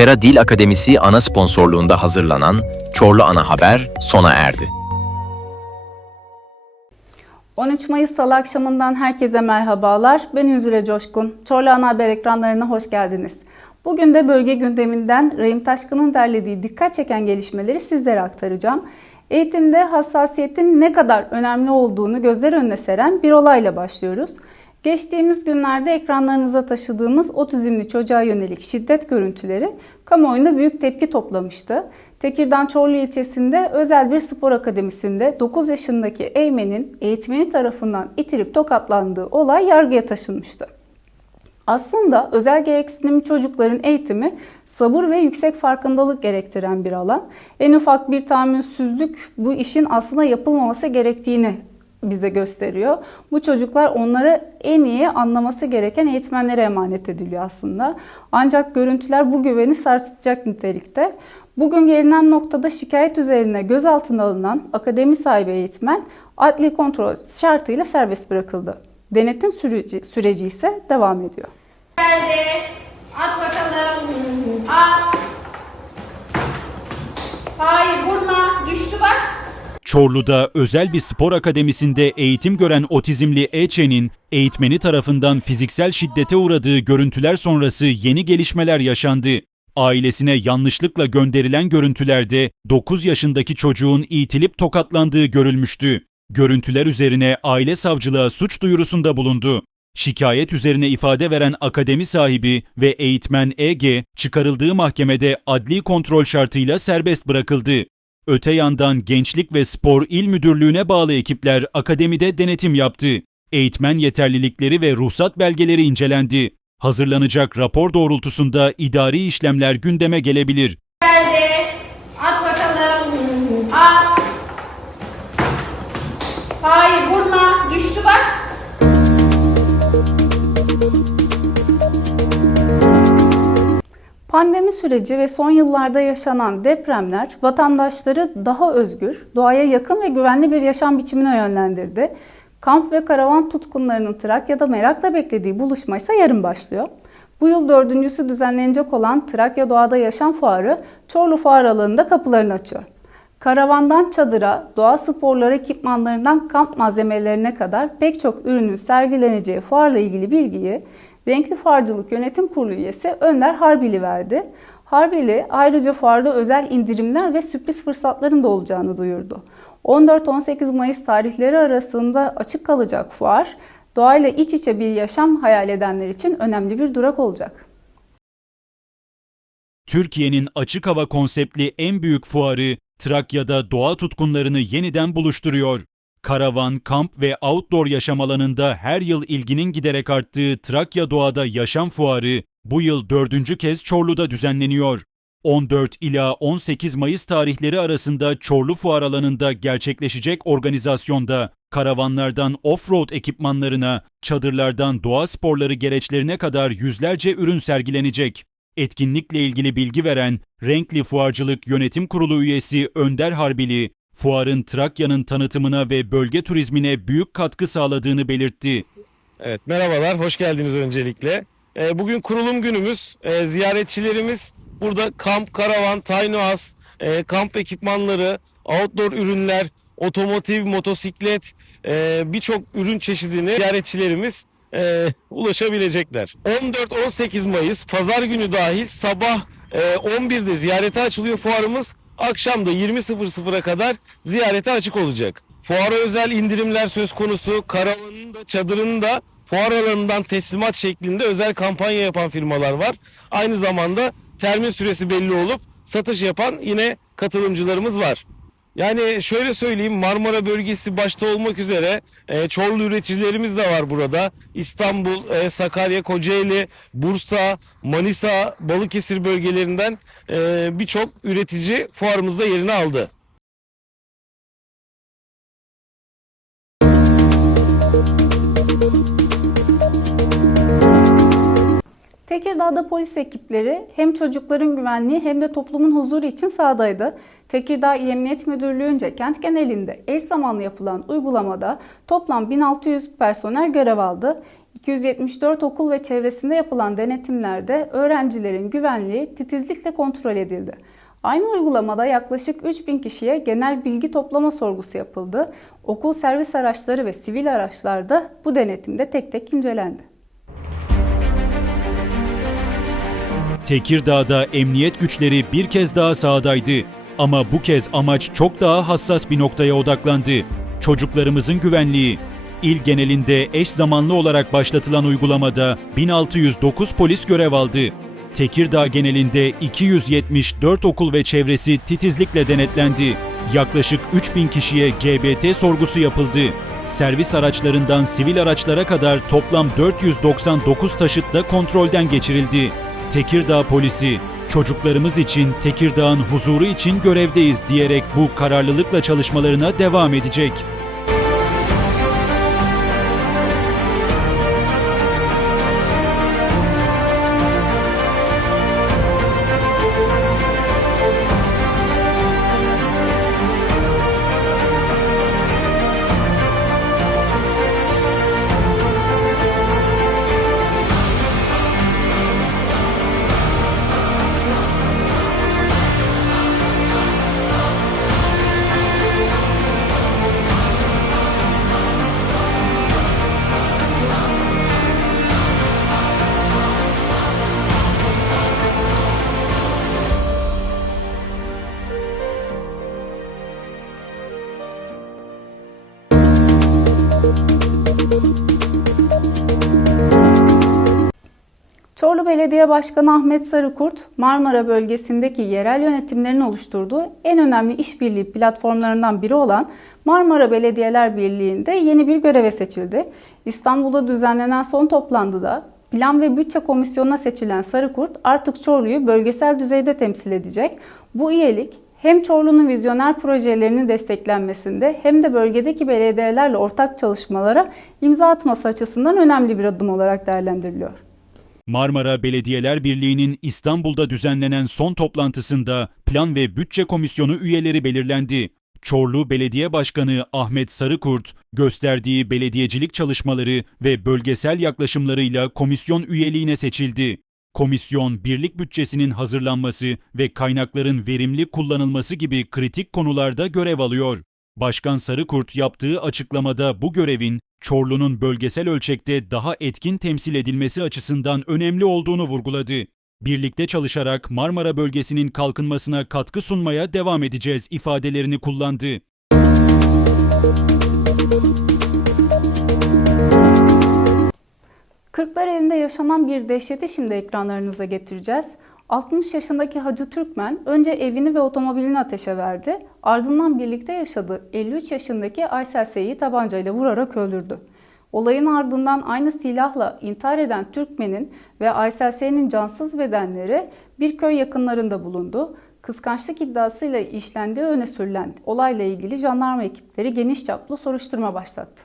Opera Dil Akademisi ana sponsorluğunda hazırlanan Çorlu Ana Haber sona erdi. 13 Mayıs Salı akşamından herkese merhabalar. Ben Üzüle Coşkun. Çorlu Ana Haber ekranlarına hoş geldiniz. Bugün de bölge gündeminden Rahim Taşkın'ın derlediği dikkat çeken gelişmeleri sizlere aktaracağım. Eğitimde hassasiyetin ne kadar önemli olduğunu gözler önüne seren bir olayla başlıyoruz. Geçtiğimiz günlerde ekranlarınıza taşıdığımız otizmli çocuğa yönelik şiddet görüntüleri kamuoyunda büyük tepki toplamıştı. Tekirdağ Çorlu ilçesinde özel bir spor akademisinde 9 yaşındaki Eymen'in eğitmeni tarafından itilip tokatlandığı olay yargıya taşınmıştı. Aslında özel gereksinimli çocukların eğitimi sabır ve yüksek farkındalık gerektiren bir alan. En ufak bir tahammülsüzlük bu işin aslında yapılmaması gerektiğini bize gösteriyor. Bu çocuklar onları en iyi anlaması gereken eğitmenlere emanet ediliyor aslında. Ancak görüntüler bu güveni sarsacak nitelikte. Bugün gelinen noktada şikayet üzerine gözaltına alınan akademi sahibi eğitmen adli kontrol şartıyla serbest bırakıldı. Denetim süreci, süreci ise devam ediyor. Geldi. At bakalım. At. Hayır vurma. Düştü bak. Çorlu'da özel bir spor akademisinde eğitim gören otizmli Eçe'nin eğitmeni tarafından fiziksel şiddete uğradığı görüntüler sonrası yeni gelişmeler yaşandı. Ailesine yanlışlıkla gönderilen görüntülerde 9 yaşındaki çocuğun itilip tokatlandığı görülmüştü. Görüntüler üzerine aile savcılığa suç duyurusunda bulundu. Şikayet üzerine ifade veren akademi sahibi ve eğitmen EG çıkarıldığı mahkemede adli kontrol şartıyla serbest bırakıldı. Öte yandan Gençlik ve Spor İl Müdürlüğü'ne bağlı ekipler akademide denetim yaptı. Eğitmen yeterlilikleri ve ruhsat belgeleri incelendi. Hazırlanacak rapor doğrultusunda idari işlemler gündeme gelebilir. Pandemi süreci ve son yıllarda yaşanan depremler vatandaşları daha özgür, doğaya yakın ve güvenli bir yaşam biçimine yönlendirdi. Kamp ve karavan tutkunlarının Trakya'da merakla beklediği buluşma ise yarın başlıyor. Bu yıl dördüncüsü düzenlenecek olan Trakya Doğada Yaşam Fuarı Çorlu Fuar alanında kapılarını açıyor. Karavandan çadıra, doğa sporları ekipmanlarından kamp malzemelerine kadar pek çok ürünün sergileneceği fuarla ilgili bilgiyi Renkli Fuarcılık Yönetim Kurulu üyesi Önder Harbili verdi. Harbili ayrıca fuarda özel indirimler ve sürpriz fırsatların da olacağını duyurdu. 14-18 Mayıs tarihleri arasında açık kalacak fuar, doğayla iç içe bir yaşam hayal edenler için önemli bir durak olacak. Türkiye'nin açık hava konseptli en büyük fuarı Trakya'da doğa tutkunlarını yeniden buluşturuyor. Karavan, kamp ve outdoor yaşam alanında her yıl ilginin giderek arttığı Trakya Doğada Yaşam Fuarı bu yıl dördüncü kez Çorlu'da düzenleniyor. 14 ila 18 Mayıs tarihleri arasında Çorlu Fuar alanında gerçekleşecek organizasyonda karavanlardan off-road ekipmanlarına, çadırlardan doğa sporları gereçlerine kadar yüzlerce ürün sergilenecek. Etkinlikle ilgili bilgi veren Renkli Fuarcılık Yönetim Kurulu üyesi Önder Harbili, fuarın Trakya'nın tanıtımına ve bölge turizmine büyük katkı sağladığını belirtti. Evet merhabalar, hoş geldiniz öncelikle. Ee, bugün kurulum günümüz. Ee, ziyaretçilerimiz burada kamp, karavan, house, e, kamp ekipmanları, outdoor ürünler, otomotiv, motosiklet, e, birçok ürün çeşidini ziyaretçilerimiz e, ulaşabilecekler. 14-18 Mayıs pazar günü dahil sabah e, 11'de ziyarete açılıyor fuarımız. Akşam da 20.00'a kadar ziyarete açık olacak. Fuara özel indirimler söz konusu. Karavanın da çadırın da fuar alanından teslimat şeklinde özel kampanya yapan firmalar var. Aynı zamanda termin süresi belli olup satış yapan yine katılımcılarımız var. Yani şöyle söyleyeyim Marmara bölgesi başta olmak üzere e, Çorlu üreticilerimiz de var burada. İstanbul, e, Sakarya, Kocaeli, Bursa, Manisa, Balıkesir bölgelerinden e, birçok üretici fuarımızda yerini aldı. Tekirdağ'da polis ekipleri hem çocukların güvenliği hem de toplumun huzuru için sahadaydı. Tekirdağ İl Emniyet Müdürlüğü'nce kent genelinde eş zamanlı yapılan uygulamada toplam 1600 personel görev aldı. 274 okul ve çevresinde yapılan denetimlerde öğrencilerin güvenliği titizlikle kontrol edildi. Aynı uygulamada yaklaşık 3000 kişiye genel bilgi toplama sorgusu yapıldı. Okul servis araçları ve sivil araçlar da bu denetimde tek tek incelendi. Tekirdağ'da emniyet güçleri bir kez daha sahadaydı. Ama bu kez amaç çok daha hassas bir noktaya odaklandı. Çocuklarımızın güvenliği. İl genelinde eş zamanlı olarak başlatılan uygulamada 1609 polis görev aldı. Tekirdağ genelinde 274 okul ve çevresi titizlikle denetlendi. Yaklaşık 3000 kişiye GBT sorgusu yapıldı. Servis araçlarından sivil araçlara kadar toplam 499 taşıt da kontrolden geçirildi. Tekirdağ polisi, çocuklarımız için, Tekirdağ'ın huzuru için görevdeyiz diyerek bu kararlılıkla çalışmalarına devam edecek. Çorlu Belediye Başkanı Ahmet Sarıkurt, Marmara bölgesindeki yerel yönetimlerin oluşturduğu en önemli işbirliği platformlarından biri olan Marmara Belediyeler Birliği'nde yeni bir göreve seçildi. İstanbul'da düzenlenen son toplantıda Plan ve Bütçe Komisyonu'na seçilen Sarıkurt artık Çorlu'yu bölgesel düzeyde temsil edecek. Bu üyelik hem Çorlu'nun vizyoner projelerinin desteklenmesinde hem de bölgedeki belediyelerle ortak çalışmalara imza atması açısından önemli bir adım olarak değerlendiriliyor. Marmara Belediyeler Birliği'nin İstanbul'da düzenlenen son toplantısında Plan ve Bütçe Komisyonu üyeleri belirlendi. Çorlu Belediye Başkanı Ahmet Sarıkurt, gösterdiği belediyecilik çalışmaları ve bölgesel yaklaşımlarıyla komisyon üyeliğine seçildi. Komisyon, birlik bütçesinin hazırlanması ve kaynakların verimli kullanılması gibi kritik konularda görev alıyor. Başkan Sarıkurt yaptığı açıklamada bu görevin Çorlu'nun bölgesel ölçekte daha etkin temsil edilmesi açısından önemli olduğunu vurguladı. Birlikte çalışarak Marmara bölgesinin kalkınmasına katkı sunmaya devam edeceğiz ifadelerini kullandı. Kırklareli'nde yaşanan bir dehşeti şimdi ekranlarınıza getireceğiz. 60 yaşındaki Hacı Türkmen önce evini ve otomobilini ateşe verdi. Ardından birlikte yaşadığı 53 yaşındaki Aysel Sey'i tabancayla vurarak öldürdü. Olayın ardından aynı silahla intihar eden Türkmen'in ve Aysel Sey'nin cansız bedenleri bir köy yakınlarında bulundu. Kıskançlık iddiasıyla işlendiği öne sürülen olayla ilgili jandarma ekipleri geniş çaplı soruşturma başlattı.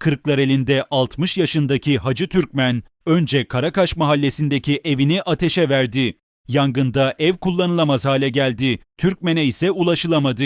Kırklareli'nde 60 yaşındaki Hacı Türkmen önce Karakaş mahallesindeki evini ateşe verdi. Yangında ev kullanılamaz hale geldi. Türkmen'e ise ulaşılamadı.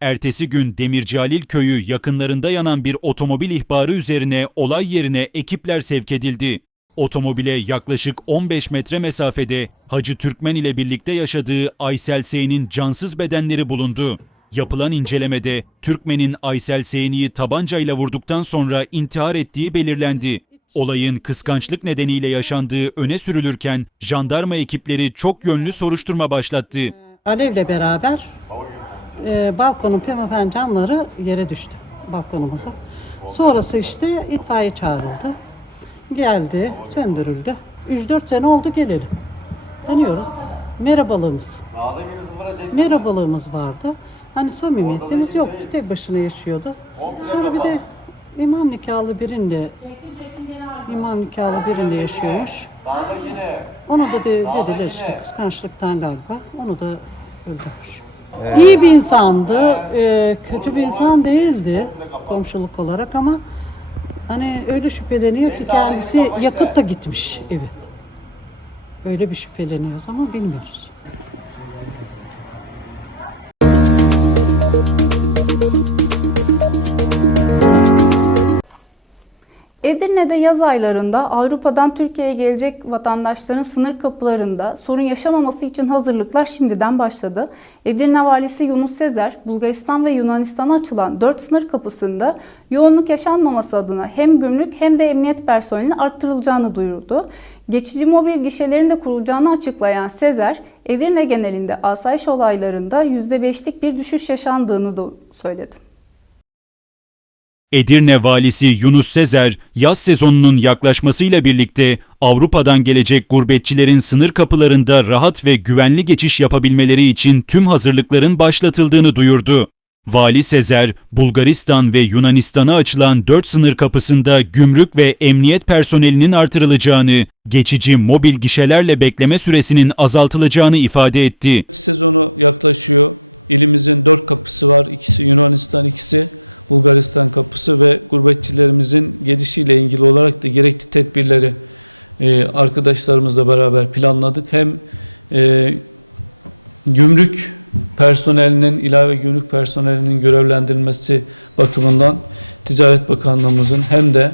Ertesi gün Demircihalil köyü yakınlarında yanan bir otomobil ihbarı üzerine olay yerine ekipler sevk edildi. Otomobile yaklaşık 15 metre mesafede Hacı Türkmen ile birlikte yaşadığı Aysel Sey'nin cansız bedenleri bulundu. Yapılan incelemede Türkmen'in Aysel Seyni'yi tabancayla vurduktan sonra intihar ettiği belirlendi. Olayın kıskançlık nedeniyle yaşandığı öne sürülürken jandarma ekipleri çok yönlü soruşturma başlattı. Alevle beraber e, balkonun pimapen camları yere düştü balkonumuza. Sonrası işte itfaiye çağrıldı. Geldi, söndürüldü. 3-4 sene oldu gelelim. Tanıyoruz. Merhabalığımız. Merhabalığımız vardı. Hani samimiyetimiz yoktu. Tek başına yaşıyordu. Sonra bir de imam nikahlı birinde imam nikahlı birinde yaşıyormuş. Onu da de- dediler işte kıskançlıktan galiba. Onu da öldürmüş. İyi bir insandı. e, kötü bir insan değildi komşuluk olarak ama Hani öyle şüpheleniyor ki kendisi yakıp da gitmiş evi. Öyle bir şüpheleniyoruz ama bilmiyoruz. Edirne'de yaz aylarında Avrupa'dan Türkiye'ye gelecek vatandaşların sınır kapılarında sorun yaşamaması için hazırlıklar şimdiden başladı. Edirne valisi Yunus Sezer, Bulgaristan ve Yunanistan'a açılan 4 sınır kapısında yoğunluk yaşanmaması adına hem gümrük hem de emniyet personelinin arttırılacağını duyurdu. Geçici mobil gişelerin de kurulacağını açıklayan Sezer, Edirne genelinde asayiş olaylarında %5'lik bir düşüş yaşandığını da söyledi. Edirne valisi Yunus Sezer, yaz sezonunun yaklaşmasıyla birlikte Avrupa'dan gelecek gurbetçilerin sınır kapılarında rahat ve güvenli geçiş yapabilmeleri için tüm hazırlıkların başlatıldığını duyurdu. Vali Sezer, Bulgaristan ve Yunanistan'a açılan 4 sınır kapısında gümrük ve emniyet personelinin artırılacağını, geçici mobil gişelerle bekleme süresinin azaltılacağını ifade etti. Sezonu yaklaşıyor. İlimizin dört kapısı var. İkisi Yunanistan, ikisi Bulgaristan kapısı ve gurbetçilerimizin gelişiyle ilgili olarak da gerekli tedbirleri e, arkadaşlarımızla beraber planladık. Hem e, gümrük personelinin, ilave gümrük personelinin görevlendirilmesi bakımından Ticaret Bakanlığımızın hem de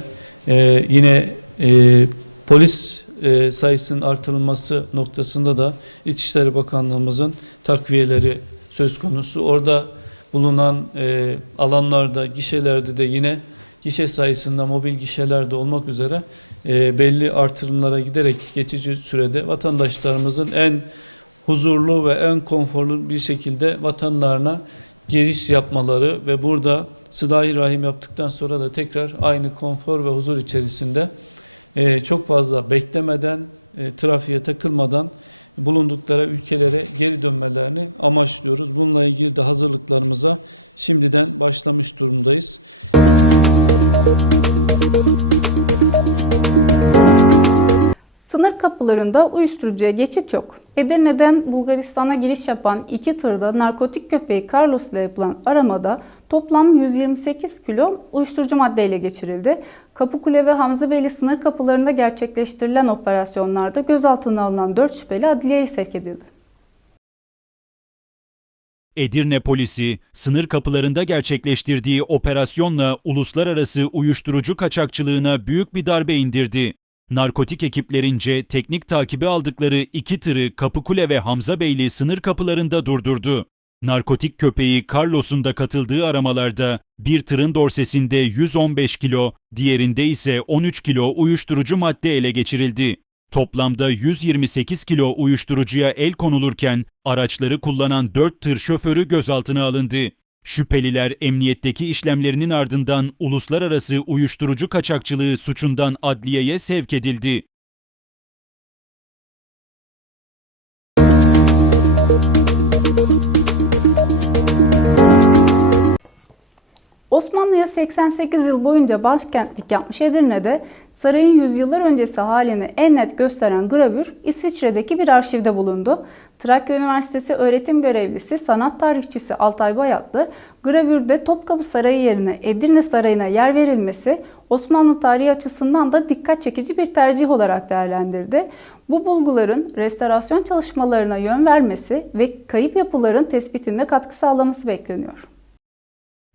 e, yine e, polis e, sayısının artırılması noktasında da İçişleri Bakanlığımızın takviyeleri söz konusu. Orada bulunan e, alanlarda, gişelerde de yine gişe sayısında mobil gişelerde olmak üzere e, belli artırımlara giderek geçici sürede vatandaşlarımızın en huzurlu ve en konforlu bir şekilde vatanlarına giriş yapmaları ve burada sıdahi rahim yaptıktan sonra da tekrar aynı konfor ve huzur içerisinde e, çok fazla beklemeden, e, trafiğe takılmadan bulundukları ülkelere geri dönmelerini amaçlıyoruz. Bununla ilgili de hazırlıklarımıza şimdiden başlamış durumdayız. Sınır kapılarında uyuşturucuya geçit yok. Edirne'den Bulgaristan'a giriş yapan iki tırda narkotik köpeği Carlos ile yapılan aramada toplam 128 kilo uyuşturucu maddeyle geçirildi. Kapıkule ve Hamzabeyli sınır kapılarında gerçekleştirilen operasyonlarda gözaltına alınan 4 şüpheli adliyeye sevk edildi. Edirne polisi sınır kapılarında gerçekleştirdiği operasyonla uluslararası uyuşturucu kaçakçılığına büyük bir darbe indirdi. Narkotik ekiplerince teknik takibi aldıkları iki tırı Kapıkule ve Hamzabeyli sınır kapılarında durdurdu. Narkotik köpeği Carlos'un da katıldığı aramalarda bir tırın dorsesinde 115 kilo, diğerinde ise 13 kilo uyuşturucu madde ele geçirildi. Toplamda 128 kilo uyuşturucuya el konulurken araçları kullanan 4 tır şoförü gözaltına alındı. Şüpheliler emniyetteki işlemlerinin ardından uluslararası uyuşturucu kaçakçılığı suçundan adliyeye sevk edildi. Osmanlı'ya 88 yıl boyunca başkentlik yapmış Edirne'de sarayın yüzyıllar öncesi halini en net gösteren gravür İsviçre'deki bir arşivde bulundu. Trakya Üniversitesi öğretim görevlisi, sanat tarihçisi Altay Bayatlı, gravürde Topkapı Sarayı yerine Edirne Sarayı'na yer verilmesi Osmanlı tarihi açısından da dikkat çekici bir tercih olarak değerlendirdi. Bu bulguların restorasyon çalışmalarına yön vermesi ve kayıp yapıların tespitinde katkı sağlaması bekleniyor.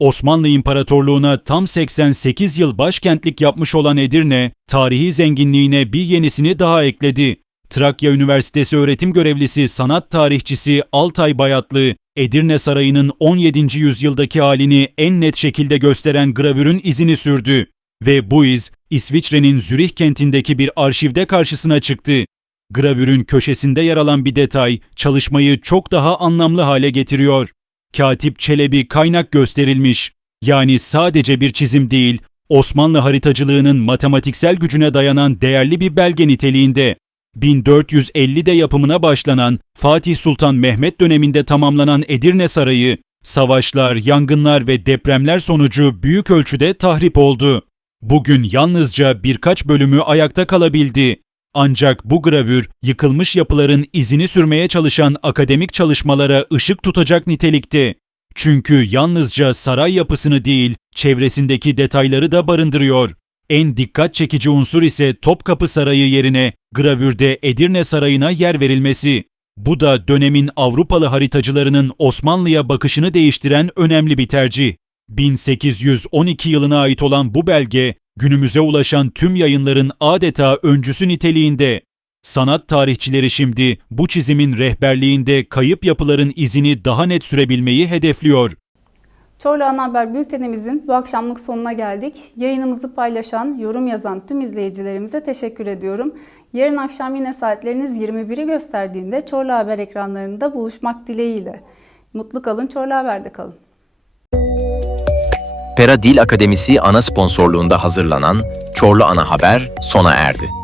Osmanlı İmparatorluğu'na tam 88 yıl başkentlik yapmış olan Edirne, tarihi zenginliğine bir yenisini daha ekledi. Trakya Üniversitesi öğretim görevlisi sanat tarihçisi Altay Bayatlı, Edirne Sarayı'nın 17. yüzyıldaki halini en net şekilde gösteren gravürün izini sürdü. Ve bu iz İsviçre'nin Zürih kentindeki bir arşivde karşısına çıktı. Gravürün köşesinde yer alan bir detay çalışmayı çok daha anlamlı hale getiriyor. Katip Çelebi kaynak gösterilmiş. Yani sadece bir çizim değil, Osmanlı haritacılığının matematiksel gücüne dayanan değerli bir belge niteliğinde. 1450'de yapımına başlanan Fatih Sultan Mehmet döneminde tamamlanan Edirne Sarayı, savaşlar, yangınlar ve depremler sonucu büyük ölçüde tahrip oldu. Bugün yalnızca birkaç bölümü ayakta kalabildi. Ancak bu gravür yıkılmış yapıların izini sürmeye çalışan akademik çalışmalara ışık tutacak nitelikte. Çünkü yalnızca saray yapısını değil, çevresindeki detayları da barındırıyor. En dikkat çekici unsur ise Topkapı Sarayı yerine gravürde Edirne Sarayı'na yer verilmesi. Bu da dönemin Avrupalı haritacılarının Osmanlı'ya bakışını değiştiren önemli bir tercih. 1812 yılına ait olan bu belge, günümüze ulaşan tüm yayınların adeta öncüsü niteliğinde. Sanat tarihçileri şimdi bu çizimin rehberliğinde kayıp yapıların izini daha net sürebilmeyi hedefliyor. Çorlu Ana Haber bültenimizin bu akşamlık sonuna geldik. Yayınımızı paylaşan, yorum yazan tüm izleyicilerimize teşekkür ediyorum. Yarın akşam yine saatleriniz 21'i gösterdiğinde Çorlu Haber ekranlarında buluşmak dileğiyle. Mutlu kalın, Çorlu Haber'de kalın. Pera Dil Akademisi ana sponsorluğunda hazırlanan Çorlu Ana Haber sona erdi.